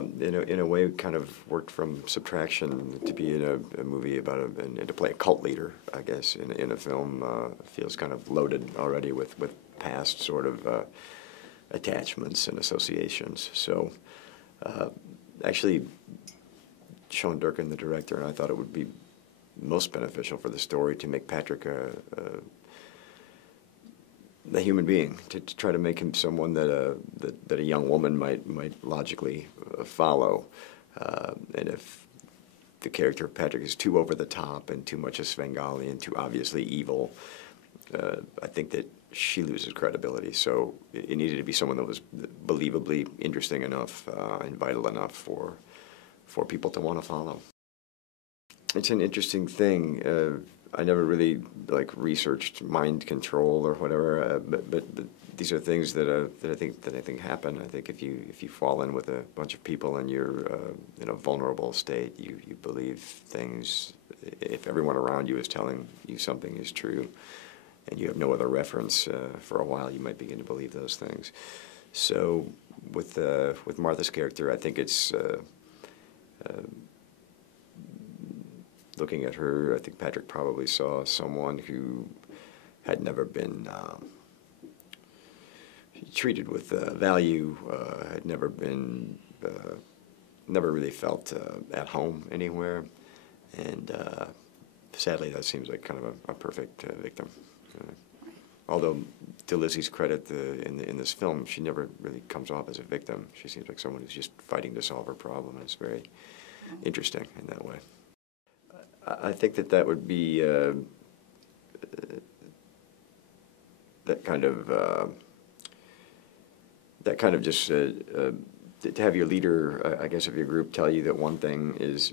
In a way, kind of worked from subtraction to be in a movie about and to play a cult leader, I guess, in a film feels kind of loaded already with past sort of attachments and associations. So actually, Sean Durkin, the director, and I thought it would be most beneficial for the story to make Patrick a human being, to try to make him someone that a young woman might logically follow. And if the character of Patrick is too over the top and too much a Svengali and too obviously evil, I think that she loses credibility. So it needed to be someone that was believably interesting enough and vital enough for people to want to follow. It's an interesting thing. I never really researched mind control or whatever, but these are things that I think happen. I think if you fall in with a bunch of people and you're in a vulnerable state, you believe things. If everyone around you is telling you something is true, and you have no other reference for a while, you might begin to believe those things. So with Martha's character, I think it's. Looking at her, I think Patrick probably saw someone who had never been treated with value, had never really felt at home anywhere, and sadly, that seems like kind of a perfect victim. Although, to Lizzie's credit, in this film, she never really comes off as a victim. She seems like someone who's just fighting to solve her problem, and it's very interesting in that way. I think that would be that kind of just to have your leader, I guess, of your group tell you that one thing is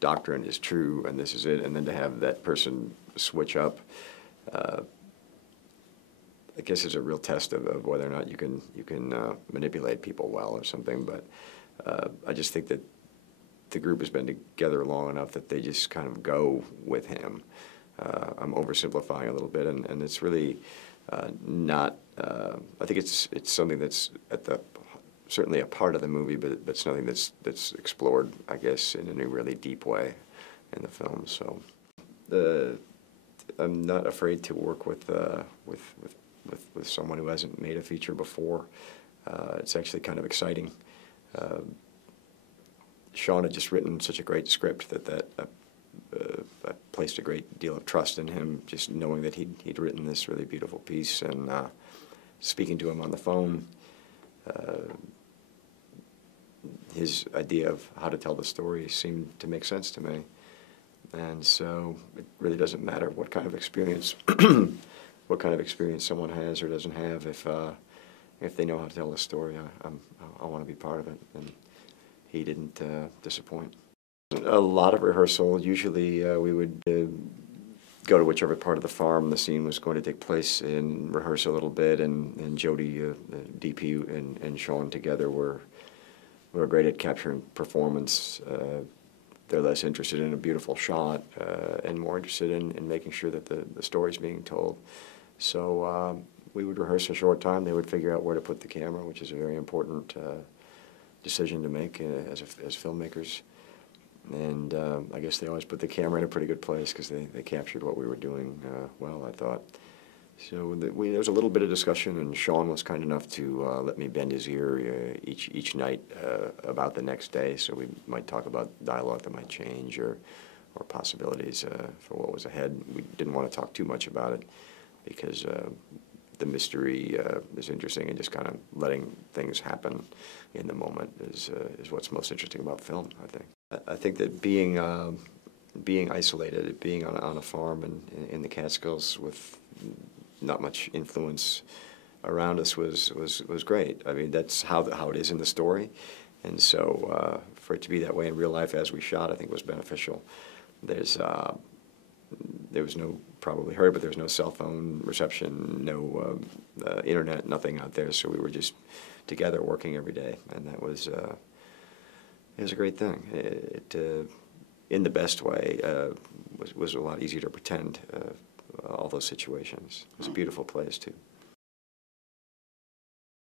doctrine is true and this is it, and then to have that person switch up, I guess is a real test of whether or not you can manipulate people well or something. But I just think that the group has been together long enough that they just kind of go with him. I'm oversimplifying a little bit, and it's really not. I think it's something that's certainly a part of the movie, but it's something that's explored, I guess, in a really deep way in the film. So I'm not afraid to work with someone who hasn't made a feature before. It's actually kind of exciting. Sean had just written such a great script that I placed a great deal of trust in him, just knowing that he'd written this really beautiful piece, and speaking to him on the phone, his idea of how to tell the story seemed to make sense to me. And so it really doesn't matter what kind of experience someone has or doesn't have. If they know how to tell the story, I want to be part of it. And he didn't disappoint. A lot of rehearsal. Usually we would go to whichever part of the farm the scene was going to take place and rehearse a little bit. And Jody, the DP, and Sean together were great at capturing performance. They're less interested in a beautiful shot and more interested in making sure that the story's being told. So we would rehearse a short time. They would figure out where to put the camera, which is a very important decision to make as filmmakers. And I guess they always put the camera in a pretty good place because they captured what we were doing well, I thought. So there was a little bit of discussion, and Sean was kind enough to let me bend his ear each night about the next day. So we might talk about dialogue that might change or possibilities for what was ahead. We didn't want to talk too much about it because the mystery is interesting, and just kind of letting things happen in the moment is what's most interesting about film, I think. I think that being isolated, being on a farm in the Catskills with not much influence around us was great. I mean, that's how it is in the story, and so for it to be that way in real life as we shot, I think was beneficial. There was no, probably heard, but there was no cell phone reception, no internet, nothing out there. So we were just together working every day, and that was it was a great thing. It in the best way, was a lot easier to pretend all those situations. It was a beautiful place too.